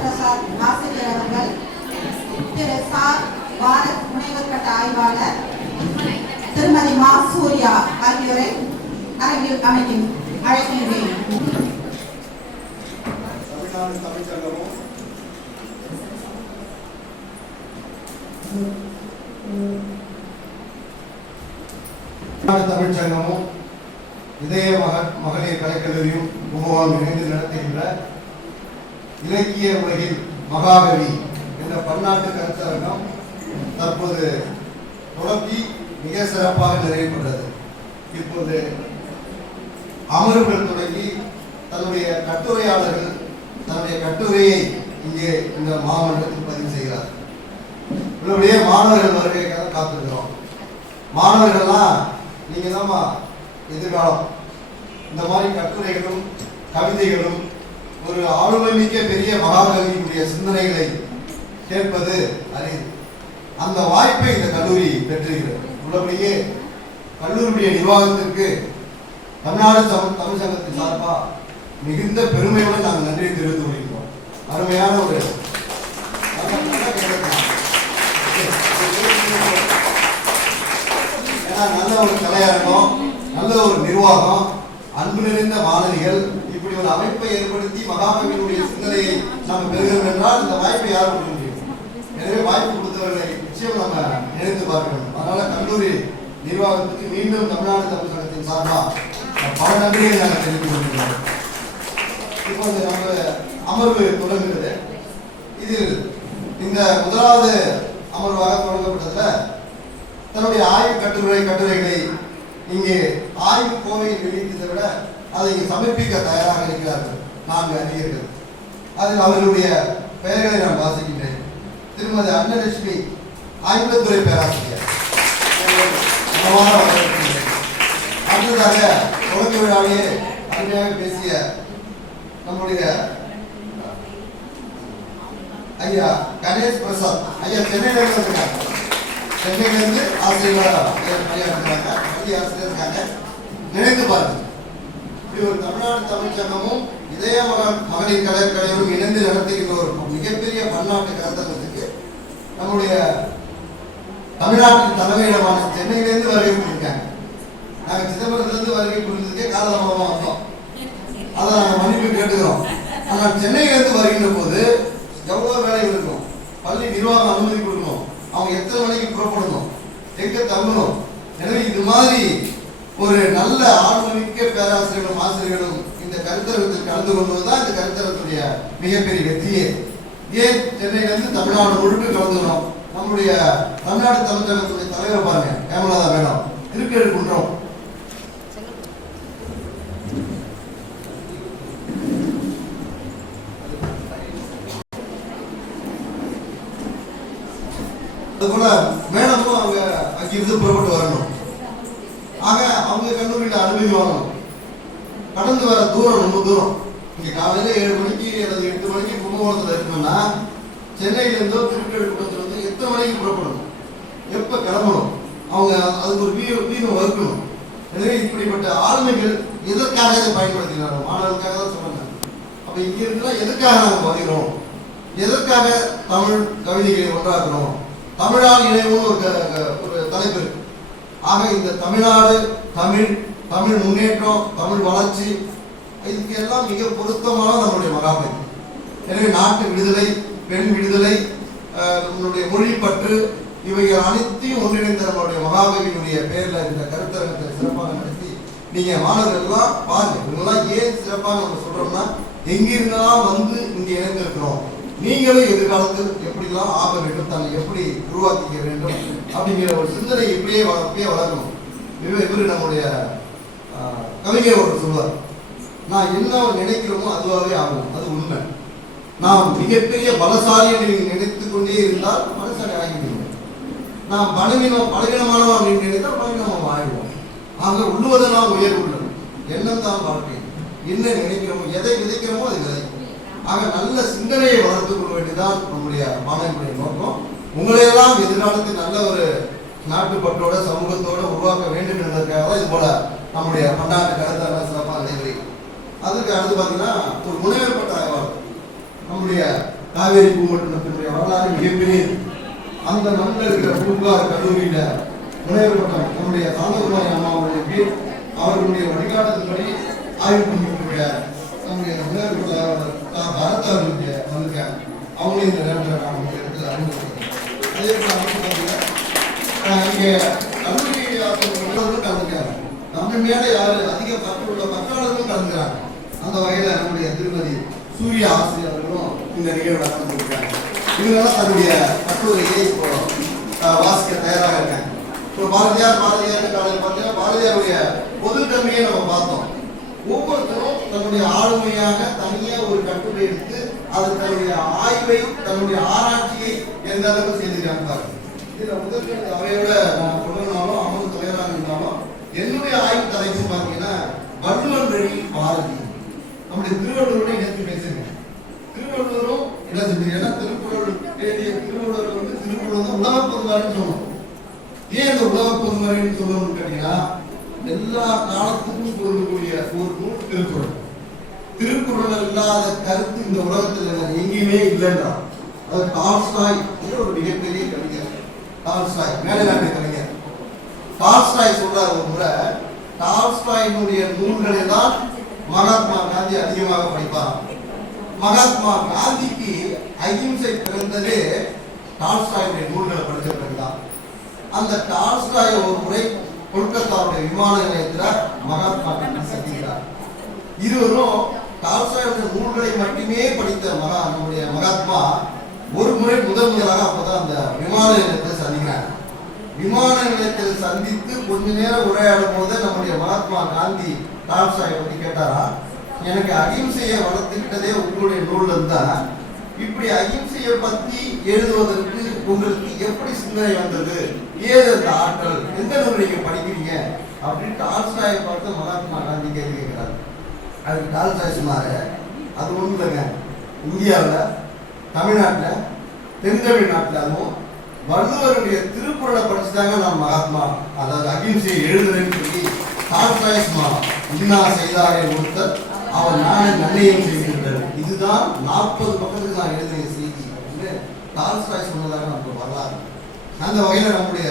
பிரசாத் ஆசிரியர் அவர்கள், திரு சார் பாரத் முனைவர் பட்ட ஆய்வாளர் திருமதி மா சூர்யா ஆகியோரை அரங்கில் அழைக்கின்றேன். தமிழ்ச்சங்கமும் இதய மகளிர் கலைக்கல்லூரியும் கும்பகோணம் இணைந்து நடத்துகின்ற இலக்கிய உலகில் மகாகவி என்ற பன்னாட்டு கருத்தரங்கம் தற்போது தொடங்கி மிக சிறப்பாக நிறைவேற்றது. இப்போது அமர்வுகள் தொடங்கி தன்னுடைய கட்டுரையாளர்கள் தன்னுடைய கட்டுரையை இங்கே இந்த மாமன்றத்தில் பதிவு செய்கிறார். உள்ளபடியே மாணவர்கள் வருகைக்காக காத்திருக்கிறோம். மாணவர்கள்லாம் நீங்க தான் எதிர்காலம். இந்த மாதிரி கட்டுரைகளும் கவிதைகளும் ஒரு ஆளுமை மிக்க பெரிய மகாகவியினுடைய சிந்தனைகளை கேட்பது அரிது. அந்த வாய்ப்பை இந்த கல்லூரி பெற்றிருக்கிறது. உள்ளபடியே கல்லூரியுடைய நிர்வாகத்திற்கு தமிழ்நாடு தமிழ் சங்கத்தின் சார்பா மிகுந்த பெருமையுடன் நாங்கள் நன்றி தெரிவித்துக் கொள்கிறோம். அருமையான ஒரு நல்ல ஒரு கலையரங்கம், நல்ல ஒரு நிர்வாகம், அன்பு நிறைந்த மாணவிகள், இப்படி ஒரு அமைப்பை ஏற்படுத்தி மகாகவியினுடைய சிந்தனையை நாம் பெறுகிறோம் என்றால் இந்த வாய்ப்பை யாரும் கொடுக்க முடியும். எனவே வாய்ப்பு கொடுத்தவர்களை நிச்சயம் நம்ம நினைத்து பார்க்கணும். அதனால கல்லூரி நிர்வாகத்துக்கு மீண்டும் தமிழ்நாடு தமிழ் சங்கத்தின் சார்பா பல நன்றிகளை நாங்கள் தெரிவித்துக் கொள்கிறோம். இப்போது நம்ம அமர்வு தொடங்குகிறது. இதில் இந்த முதலாவது அமர்வாக தொடங்கப்பட்டதில் தன்னுடைய ஆய்வு கட்டுரைகளை இங்கே ஆய்வு கோவையில் வெளியிட்டதை விட அதை இங்கே சமர்ப்பிக்க தயாராக இருக்கிறார்கள் 4 அறிஞர்கள். அதில் அவர்களுடைய பெயர்களை நான் வாசிக்கின்றேன். திருமதி அன்னலட்சுமி ஆய்வுத்துறை பேராசிரியர். அடுத்ததாக தொடக்க விழாவிலே அருமையாக பேசிய நம்முடைய ஐயா கணேஷ் பிரசாத் ஐயா சென்னையிலிருந்து இருக்காங்க. சென்னையிலிருந்து ஆசிரியர் இருக்காங்க. நினைத்து பாருங்க, இப்படி ஒரு தமிழ்நாடு தமிழ்ச்சங்கமும் இதய மகளிர் கலைக்கலையும் இணைந்து நடத்துகின்ற ஒரு மிகப்பெரிய பன்னாட்டு கருத்தரங்கத்துக்கு நம்முடைய தமிழ்நாட்டின் தலைமையிடமான சென்னையிலிருந்து வருகை புரிஞ்சிருக்காங்க. நாங்கள் சிதம்பரத்திலிருந்து வருகை புரிஞ்சதுக்கே காலதாமதமாக வந்தோம். அதை நாங்கள் மன்னிப்பு கேட்டுக்கிறோம். ஆனால் சென்னையிலிருந்து வருகின்ற போது எவ்வளோ வேலைகள் இருக்கும். பள்ளி நிர்வாகம் அனுமதி கொடுக்கணும், அவங்க எத்தனை மணிக்கு புறப்படணும், எங்க தங்கணும். எனவே இது மாதிரி ஒரு நல்ல ஆளுமிக்க பேராசிரியர்களும் ஆசிரியர்களும் இந்த கருத்தரங்கத்தில் கலந்து கொள்வதுதான் இந்த கருத்தரங்கத்துடைய மிகப்பெரிய வெற்றியே. ஏன் சென்னையிலிருந்து தமிழ்நாடு முழுக்க கலந்துக்கிறோம். நம்முடைய தமிழ்நாடு தமிழ் சங்கத்துடைய தலைவர் பாருங்க, கேமலாதான் வேணும், திருக்கேடு குன்றம். அதுபோல மேடமும் அவங்க அங்கிருந்து புறப்பட்டு வரணும். ஆக அவங்க கல்லூரியில அனுமதி வாங்கணும். கடந்து வர தூரம் ரொம்ப தூரம். இங்க காலையில 7 மணிக்கு அல்லது 8 மணிக்கு கும்பகோணத்துல இருக்கணும்னா சென்னையிலிருந்தோ திருக்கழுக்குன்றத்திலிருந்து எத்தனை மணிக்கு புறப்படணும், எப்ப கிளம்பணும், அவங்க அதுக்கு ஒரு வீணை வகுக்கணும். எனவே இப்படிப்பட்ட ஆளுமைகள் எதற்காக இதை பயன்படுத்தினாங்க? மாணவர்களுக்காக தான் சொன்னாங்க. அப்ப இங்க இருந்தா எதற்காக நாங்கள் வருகிறோம், எதற்காக தமிழ் கவிதைகளை ஒன்றாக்கணும், தமிழால் இணைவும் ஒரு தலைப்பு இருக்கு. ஆக இந்த தமிழ்நாடு தமிழ் முன்னேற்றம், தமிழ் வளர்ச்சி, இதுக்கு எல்லாம் மிக பொருத்தமான நம்முடைய மகாகவி. எனவே நாட்டு விடுதலை, பெண் விடுதலை, நம்மளுடைய மொழி பற்று, இவைகள் அனைத்தையும் ஒன்றிணைந்த நம்மளுடைய மகாகவியினுடைய பேர்ல இந்த கருத்தரங்கத்தை சிறப்பாக நடத்தி நீங்க மாணவர்கள் எல்லாம் பாருங்க. இவங்கெல்லாம் ஏன் சிறப்பாக நம்ம சொல்றோம்னா, எங்கிருந்தெல்லாம் வந்து இங்க இணைந்திருக்கிறோம், நீங்களும் எதிர்காலத்தில் எப்படிலாம் ஆக வேண்டும், தன்னை எப்படி உருவாக்கிக்க வேண்டும் அப்படிங்கிற ஒரு சிந்தனை இப்படியே வளரணும். இவர் நம்முடைய கவிஞர் ஒரு சொல்வார், நான் என்ன நினைக்கிறோமோ அதுவாகவே ஆகும். அது உண்மை. நாம் மிகப்பெரிய பலசாலியை நினைத்துக் கொண்டே இருந்தால் பலசாலி ஆகிவிடுவோம். நாம் பலவீனமானவன் அப்படின்னு நினைத்தால் பலவீனமாக ஆகிடுவோம். ஆக உள்ளுவதெல்லாம் உயர் உள்ளது. எண்ணம் தான் வாழ்க்கை. என்ன நினைக்கிறோமோ, எதை விதைக்கிறோமோ அது விதைக்கும். ஆக நல்ல சிந்தனையை வளர்த்துக் கொள்ள வேண்டியதான் நம்முடைய மாணவர்களுடைய நோக்கம். உங்களையெல்லாம் எதிர்காலத்தில் நல்ல ஒரு நாட்டுப்பற்றோட சமூகத்தோட உருவாக்க வேண்டும் என்பதற்காக தான் இது போல நம்முடைய பன்னாட்டு கருத்தரங்க சிறப்பாக நடைபெறுகிறது. அதுக்கு அடுத்து பார்த்தீங்கன்னா ஒரு முனைவர் பட்ட ஆய்வாளர் நம்முடைய காவேரி பூமண்டலத்தினுடைய வரலாறு மிகப்பெரியது. அந்த மண்ணில் இருக்கிற பூங்கார் கல்லூரியில முனைவர் பட்டம் நம்முடைய சாந்தகுமாரி அம்மா அவர்களுக்கு அவர்களுடைய வழிகாட்டுதல்படி ஆய்வு பண்ணிக்கூடிய நம்முடைய முனைவர் பரத் அவர்களுக்கு வந்திருக்காங்க. அவங்களையும் இந்த நேரத்தில் நான் இந்த இடத்துல அறிமுகப்படுத்துறேன். அதே போல இங்கே கல்லூரி ஆசிரியர்களும் கலந்துருக்காங்க. நம்ம மேல யாரு அதிக பற்று உள்ள பற்றாளர்களும் கலந்துக்கிறாங்க. அந்த வகையில நம்முடைய திருமதி சூர்யா ஆசிரியர் அவர்களும் இந்த நிகழ்வில் கலந்துருக்காங்க. இவங்கெல்லாம் தன்னுடைய கட்டுரையை இப்போ வாசிக்க தயாராக இருக்காங்க. இப்போ பாரதியார் காலையில் பார்த்தீங்கன்னா பாரதியாருடைய பொதுத்தன்மையை நம்ம பார்த்தோம். ஒவ்வொருத்தரும் தன்னுடைய ஆளுமையாக தனியாக ஒரு கட்டுரை எடுத்து அது தன்னுடைய ஆய்வை தன்னுடைய ஆராய்ச்சியை எந்த அளவுக்கு செய்திருக்காங்க. இதில் முதல் அவையோட நான் சொல்லணும்னாலும் அவங்க தலைவராக இருந்தாலும் என்னுடைய ஆய்வு தலைப்பு பார்த்தீங்கன்னா வள்ளுவர் வழி பாரதி. நம்முடைய திருவள்ளுவரோட இணைத்து பேசுங்க. திருவள்ளுவரும் என்ன செஞ்சு ஏன்னா திருக்குறள் எழுதிய திருவள்ளுவர் திருக்குறள் தான் உலக பொதுவாரின்னு சொல்லணும். ஏன் இந்த உலக பொதுவாரின்னு சொல்லணும்னு கேட்டீங்கன்னா எல்லா காலத்துக்கும் பொருளக்கூடிய ஒரு நூல் திருக்குறள். திருக்குறள் இல்லாத கருத்து இந்த உலகத்தில் எங்கேயுமே இல்லைன்றா. அது டால்ஸ்டாய் ஒரு மிகப்பெரிய கவிஞர். டால்ஸ்டாய் மேலைநாட்டு கவிஞர் டால்ஸ்டாய் சொல்றார் ஒரு முறை, டால்ஸ்டாயினுடைய நூல்களை தான் மகாத்மா காந்தி அதிகமாக படிப்பார். மகாத்மா காந்திக்கு அகிம்சை பிறந்ததே டால்ஸ்டாயுடைய நூல்களை படித்த பிறகுதான். அந்த டால்ஸ்டாய் ஒரு முறை கொல்கத்தாவுடைய விமான நிலையத்தில் மகாத்மா காந்தி சந்திக்கிறார். இருவரும் டால்ஸ்டாயுடைய நூல்களை மட்டுமே படித்த நம்முடைய மகாத்மா ஒரு முறை முதலாக அப்பதான் அந்த விமான நிலையத்தில் சந்திக்கிறார். விமான நிலையத்தில் சந்தித்து கொஞ்ச நேரம் உரையாடும் போது நம்முடைய மகாத்மா காந்தி டால்ஸ்டாயை பற்றி கேட்டாரா, எனக்கு அகிம்சையை வளர்த்துக்கிட்டதே உங்களுடைய நூல்ல இருந்தா, இப்படி அகிம்சையை பத்தி எழுதுவதற்கு உங்களுக்கு எப்படி சிந்தனை வந்தது, ஏது அந்த ஆற்றல், எந்த நூல் நீங்க படிக்கிறீங்க அப்படின்னு டால்ஸ்டாயை பார்த்து மகாத்மா காந்தி கேள்வி கேட்கிறாரு. அதுக்கு டால்ஸ்டாய் சொன்னாரு, அது ஒன்றும் இல்லைங்க, இந்தியாவில் தமிழ்நாட்டில் தென்தமிழ்நாட்டில் அதுவும் வள்ளுவருடைய திருக்குறளை படிச்சுதாங்க நான் மகாத்மா அதாவது அகிம்சையை எழுதுறேன்னு சொல்லி டால்ஸ்டாய் இன்னா செய்தாரே ஒருத்தர் அவர் நானே நன்மையும் செய்கின்றார். இதுதான் 40 பக்கத்துக்கு நான் எழுதிய செய்தி அப்படின்னு டால்ஸ்டாய் சொன்னதாக நமக்கு வரலாறு. அந்த வகையில் நம்முடைய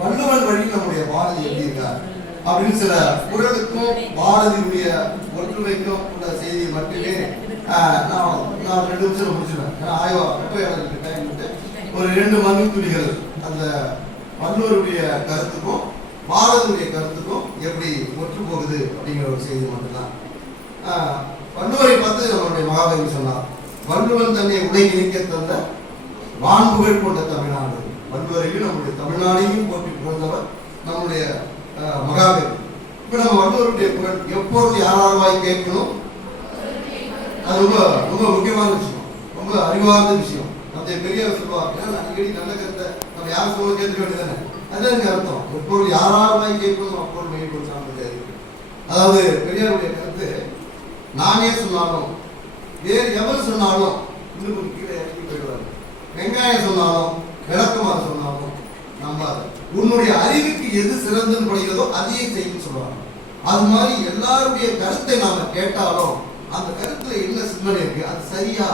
வள்ளுவன் வழி நம்முடைய பாரதி எப்படி இருக்கார் அப்படின்னு சில குரலுக்கும் பாரதியுடைய ஒற்றுமைக்கும் உள்ள செய்தியை மட்டுமே நான் 2 நிமிஷம் முடிச்சுடுவேன். ஏன்னா ஆய்வா கட்டுரையாளர்களுக்கு டைம் விட்டு ஒரு 2 மணித்துளிகள் அந்த வள்ளுவருடைய கருத்துக்கும் பாரதியுடைய கருத்துக்கும் எப்படி ஒற்று போகுது அப்படிங்கிற ஒரு செய்தி மட்டும்தான். வள்ளுவரை பார்த்து நம்மளுடைய மகாகவி சொன்னார், வள்ளுவன் தன்னை உலகி நிற்க தந்த வான்புகழ் கொண்ட தமிழ்நாடு. வள்ளுவரையும் நம்முடைய தமிழ்நாடையும் போற்றி பிறந்தவர் நம்முடைய மகாகவி. இப்ப நம்ம வள்ளுவருடைய குரல் எப்பொழுது யாராருவாய் கேட்கணும், அது ரொம்ப ரொம்ப முக்கியமான விஷயம், ரொம்ப அறிவார்ந்த விஷயம். அந்த பெரியவர் சொல்லுவார், அடிக்கடி நல்ல கருத்தை நம்ம யாரும் சொல்ல கேட்க வேண்டியதானே, அதுதான் எனக்கு அர்த்தம். எப்பொழுது யாராருவாய் கேட்கணும் அப்பொழுது மெய் கொடுத்தாங்க. அதாவது பெரியாருடைய கருத்து, நானே சொன்னாலும் வேறு எவர் சொன்னாலும் இன்னும் கீழே இறக்கி போயிடுவார். வெங்காயம் சொன்னாலும் விளக்குமாறு சொன்னாலும் நம்பாது. உன்னுடைய அறிவுக்கு எது சிறந்துன்னு படுகிறதோ அதையே செய்யும் சொல்லுவாங்க. அது மாதிரி எல்லாருடைய கருத்தை நாம கேட்டாலும் அந்த கருத்துல என்ன சிந்தனை இருக்கு, அது சரியா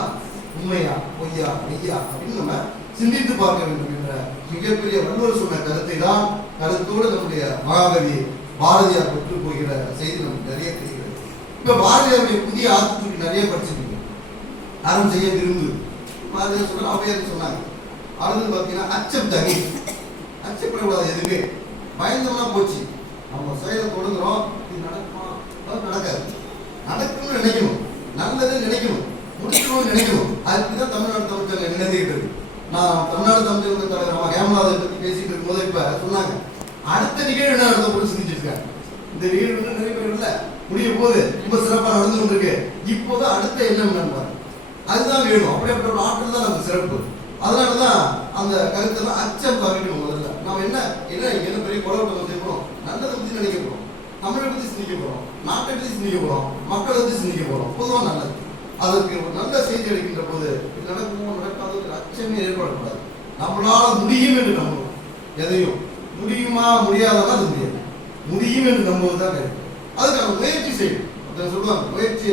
உண்மையா பொய்யா மெய்யா அப்படின்னு நம்ம சிந்தித்து பார்க்க வேண்டும் என்ற மிகப்பெரிய வள்ளுவர் சொன்ன கருத்தை தான் கருத்தோடு நம்முடைய மகாகவி பாரதியார் பெற்று போகிற செய்தி நமக்கு நிறைய தெரிகிறது. இப்ப பாரதியாருடைய புதிய ஆத்துக்கு நிறைய படிச்சிருக்கீங்க. அறம் செய்ய விரும்பு பாரதியார் சொன்னாங்க, அவையார் சொன்னாங்க. அடுத்து பார்த்தீங்கன்னா அச்சம் தனி, அச்சப்படக்கூடாது எதுவுமே. பயந்தோம்னா போச்சு, நம்ம செயலை தொடங்குறோம், இது நடக்குமா நடக்காது, நடக்கணும்னு நினைக்கணும், நல்லதை நினைக்கணும், முடிக்கணும்னு நினைக்கணும். அதுக்குதான் தமிழ்நாடு தமிழ்ச்சங்க நினைந்துகிட்டு இருக்கு. நான் தமிழ்நாடு தமிழ்ச்சங்க தலைவர் நம்ம ஹேமநாதை பற்றி பேசிட்டு இருக்கும் போது இப்ப சொன்னாங்க, அடுத்த நிகழ்வு என்ன நடந்த போது சிந்திச்சிருக்காங்க. இந்த நிகழ்வு நிறைய பேர் இல்ல முடிய போது ரொம்ப சிறப்பாக நடந்து கொண்டிருக்கு, இப்போது அடுத்த என்ன நண்பார், அதுதான் வேணும். அப்படிப்பட்ட ஒரு ஆற்றல் தான் நமக்கு சிறப்பு. அதனாலதான் அந்த கருத்தெல்லாம் அச்சம் தவிர்க்கணும். முதல்ல நம்ம என்ன என்ன பெரிய குழப்பம் செய்யணும், நல்லதை பத்தி நினைக்க போறோம், தமிழை பத்தி சிந்திக்க போறோம், நாட்டை பத்தி சிந்திக்க போறோம், மக்களை பத்தி சிந்திக்க போறோம். பொதுவாக நல்லது. அதற்கு ஒரு நல்ல செய்தி அளிக்கின்ற போது இது நடக்குமோ நடக்காத ஒரு அச்சமே ஏற்படக்கூடாது. நம்மளால முடியும் என்று நம்பணும். எதையும் முடியுமா முடியாதா அது முடியாது, முடியும் என்று நம்புவதுதான் கிடைக்கும். அதுக்கான முயற்சி செய்யும். சொல்லுவாங்க, முயற்சி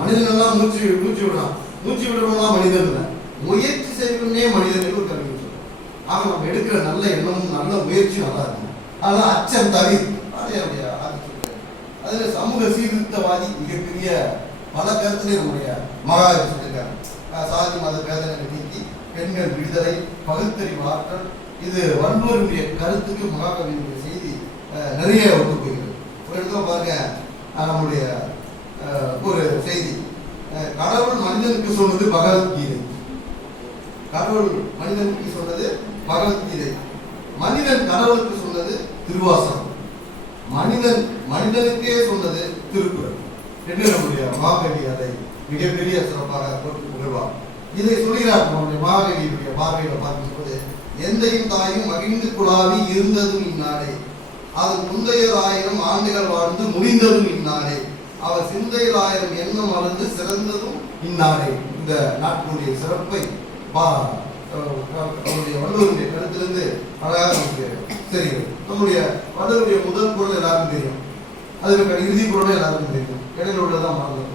மனிதனெல்லாம் மூச்சு விடலாம், மூச்சு விடணும்னா மனிதன் இல்லை, முயற்சி செய்யணும்னே மனிதன் ஒரு கல்வி சொல்லுவோம். ஆக நம்ம எடுக்கிற நல்ல எண்ணமும் நல்ல முயற்சியும் நல்லா இருக்கும். ஆனால் அச்சம் தவிர அதுல சமூக சீர்திருத்தவாதி மிகப்பெரிய பல கருத்துலேயே நம்முடைய மகாகவி சொல்லியிருக்காங்க. சாதி மத பேதனை நீக்கி பெண்கள் விடுதலை, பகுத்தறிவு ஆற்றல், இது வள்ளுவருடைய கருத்துக்கு மகாகவியினுடைய செய்தி நிறைய ஒத்து போகிறது. ஒரு இடத்துல பாருங்க, நம்முடைய ஒரு செய்தி, கடவுள் மனிதனுக்கு சொன்னது பகவத்கீதை. கடவுள் மனிதனுக்கு சொன்னது பகவத்கீதை, மனிதன் கடவுளுக்கு சொன்னது திருவாசகம், மனிதன் மனிதனுக்கே சொன்னது திருக்குறள் என்று நம்முடைய மகாகவி அதை மிகப்பெரிய சிறப்பாக போட்டு புகழ்வார். இதை சொல்கிறார் நம்முடைய மகாகவியுடைய பார்வையில பார்க்கும்போது, எந்தையும் தாயும் மகிழ்ந்து குழாவி இருந்ததும் இந்நாடே, அதன் முந்தையர் 1000 ஆண்டுகள் வாழ்ந்து முடிந்ததும் இந்நாடே, அவர் சிந்தையில் 1000 எண்ணம் மறந்து சிறந்ததும் இந்நாடே. இந்த நாட்டினுடைய சிறப்பை அவருடைய வள்ளுவருடைய கருத்திலிருந்து அழகாக நமக்கு தெரியும். நம்முடைய வள்ளுவருடைய முதல் குரல் எல்லாருக்கும் தெரியும், அதுக்கு இறுதி குரல் எல்லாருக்கும் தெரியும், இடையில உள்ளதான் மறந்தது.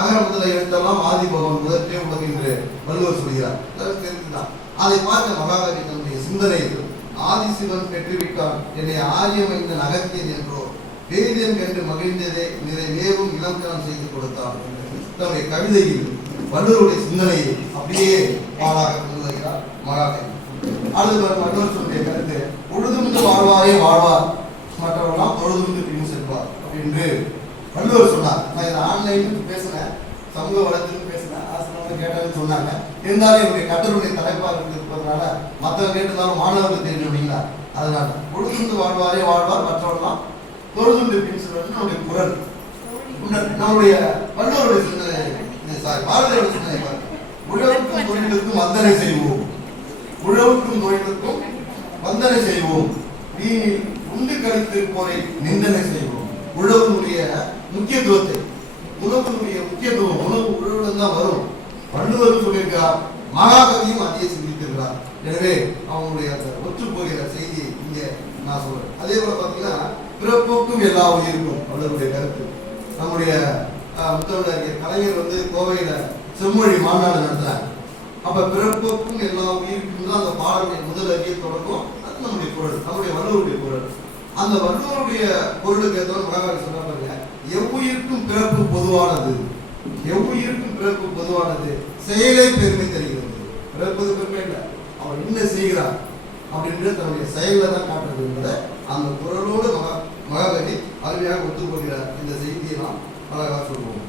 அகர முதல எழுத்தெல்லாம் ஆதி பகவான் முதற்றே உலகு என்று வள்ளுவர் சொல்கிறார். தெரிந்துதான் அதை பார்க்க மகாகவி தன்னுடைய சிந்தனையில், ஆதிசிவன் பெற்றுவிட்டான் என்னை ஆரியமைந்த அகத்தியன் என்றோ வேதியன் கண்டு மகிழ்ந்ததே நிறைவேவும் இலக்கணம் செய்து கொடுத்தான் தன்னுடைய கவிதையில் வள்ளுவருடைய சிந்தனையை அப்படியே பாடாக கொண்டு வருகிறார் மகாகவி. அடுத்து வள்ளுவர் சொல்லிய கருத்து, உழுதுண்டு வாழ்வாரே வாழ்வார், மற்றவர்களாம் தொழுதுண்டு பின் செல்வார் என்று வள்ளுவர் சொன்னார். நான் இதை ஆன்லைன் பேசினேன், சமூக வளர்ச்சின்னு பேசினேன், ஆசிரியர் கேட்டதுன்னு சொன்னாங்க. இருந்தாலும் என்னுடைய கட்டுரையுடைய தலைப்பாக இருப்பதனால மற்றவங்க கேட்டிருந்தாலும் மாணவர்கள் தெரியும் அப்படிங்களா, அதனால உழுதுண்டு வாழ்வாரே வாழ்வார், மற்றவர்களாம் தொழுதுண்டு பின் செல்வார் நம்முடைய குரல். நம்முடைய வள்ளுவருடைய சிந்தனை, பாரதியோட சிந்தனை பாருங்க, உழவுக்கும் தொழிலுக்கும் வந்தனை செய்வோம், உழவுக்கும் தொழிலுக்கும் வந்தனை செய்வோம், வீணில் உண்டு கழித்து போரை நிந்தனை செய்வோம். உழவுடைய முக்கியத்துவத்தை, உணவுடைய முக்கியத்துவம், உணவு உழவுடன் தான் வரும். வள்ளுவர் சொல்லியிருக்கிறார், மகாகவியும் அதையே சிந்தித்திருக்கிறார். எனவே அவங்களுடைய அந்த ஒற்று போகிற செய்தி இங்கே நான் சொல்றேன். அதே போல பார்த்தீங்கன்னா, பிறப்புக்கும் எல்லா உயிருக்கும் வள்ளுவருடைய கருத்து. நம்முடைய முத்தமிழறிஞர் கலைஞர் கோவையில செம்மொழி மாநாடு நடத்துறாங்க. அப்ப பிறப்புக்கும் எல்லா உயிருக்கும் தான் அந்த பாடலுடைய முதல் அறிய தொடங்கும். அது நம்முடைய குரல், நம்முடைய வள்ளுவருடைய குரல். அந்த வள்ளுவருடைய பொருளுக்கு ஏற்றவரை மகாகவி சொல்ல பாருங்க, எவ்வுயிருக்கும் பிறப்பு பொதுவானது, எவ்வுயிருக்கும் பிறப்பு பொதுவானது, செயலை பெருமை தருகிறது. பிறப்பது பெருமை இல்லை, அவன் என்ன செய்கிறான் அப்படின்றது தன்னுடைய செயலை தான் காட்டுறது என்பதை அந்த குரலோடு மகாகவி அருமையாக ஒத்துக்கொள்கிறார். இந்த செய்தியை நாம் அழகாக சொல்லுவோம்.